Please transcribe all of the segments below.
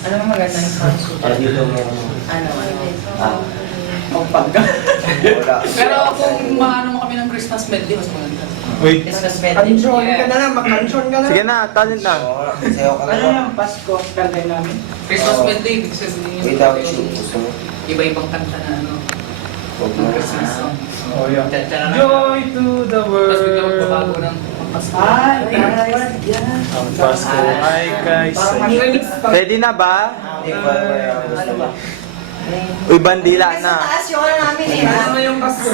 Ano ang magandang sponsor? Dito meron. Ano? Magpagka. Wala. Pero kung maano mo kami ng Christmas medley, mas maganda. Wait. Christmas medley. Kanson ka na lang, mag-kanson ka na. Sige na, talent na. Oo, sayaw ka na Ano ba? lang, Pasko, kantay namin. Christmas Oo. medley, ibig sabihin Without you. Gusto mo? iba-ibang kanta na ano, Huwag mo. ng Christmas song. Oh, yeah. Joy Joy to the world. Tapos bigla magbabago ng Pasko. Ay, guys. Ang Pasko ay kay Parang sa... remix pa. Ready na ba? Hindi ba? Ano ba? Uy, bandila Sa na. taas yung ano namin eh. Ano yung Pasko?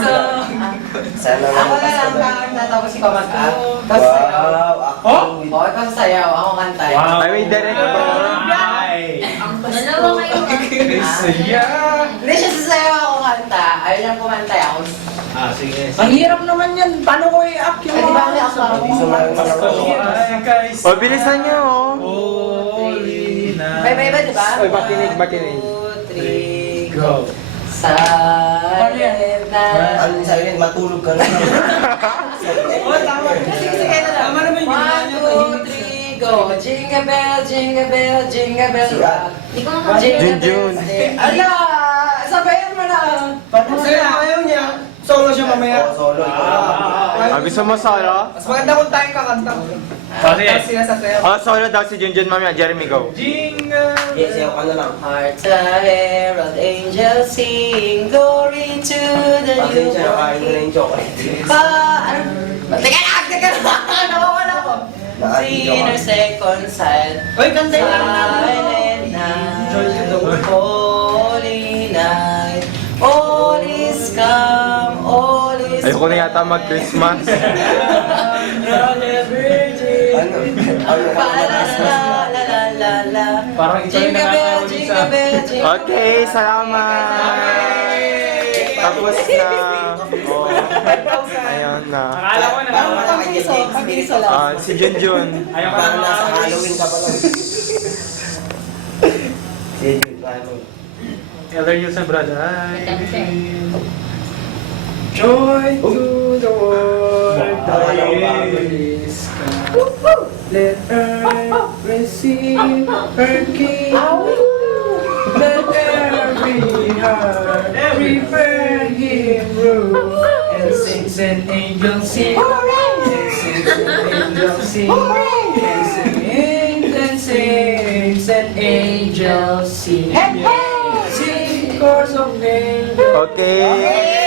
Sana Ako lang. na lang kakanta tapos ikaw mag-up. Tapos sayaw. Wow, ako. O, ikaw sayaw, ako kanta. Ay, wait, direct ba? Dalawa kayo. Saya. Hindi siya sasayaw, ako kanta. Ayaw niyang kumanta ako. Sige. Ang hirap naman yan. Paano ko i-up yung Ay, di ba kami ako? Hindi sumayon sa Pasko ay kay O, bilisan nyo, oh. Holy Night. May di ba? Oy, makinig, makinig. 2, 3, Go. Silent night. Ano sa inyo? Matulog ka na. Oh, tama. Sige, sige na lang. Tama naman yung ginawa 1, 2, 3, niya. go. Jingle bell, jingle bell, jingle bell rock. Hindi ko nga Jingle Jun. bells. Ala! Sabayan mo na. Kasi ayaw niya. Solo siya mamaya. Solo. Ah, gusto mo solo? Mas maganda kung tayong kakanta. Sige. Tapos sila sa sayaw. Oh, solo daw si Junjun mamaya. Jeremy, go. Jingle. Yes, sayaw ka na lang. Hearts are herald angels sing glory to the Pasensya, nakain mo na newborn yung chocolate. Teka lang! Nawawala ko. Sinner second side. Oy, kanta yun. Silent night. Holy night. All is calm. All is Ayoko na yata mag-Christmas. Ano? Ano? La. Parang ikaw yung Jingle bell, nakakawin jingle sa... bell, jingle Okay, salamat. Tapos na. Oh, ayun na. Akala ko na Pag-iso lang. Ah, si Junjun. Ayaw ka Parang na nasa makakawin. Halloween ka pa lang. Sige, Jude, paano? Elder Nielsen, brother. Hi. Joy. Joy to the world. Wow. The is come. Let earth receive her King. Let every heart, every bird give rule. And sings an angel sing. And sings an angel sing. And sings an angel sing. Sing chorus of angels. Okay.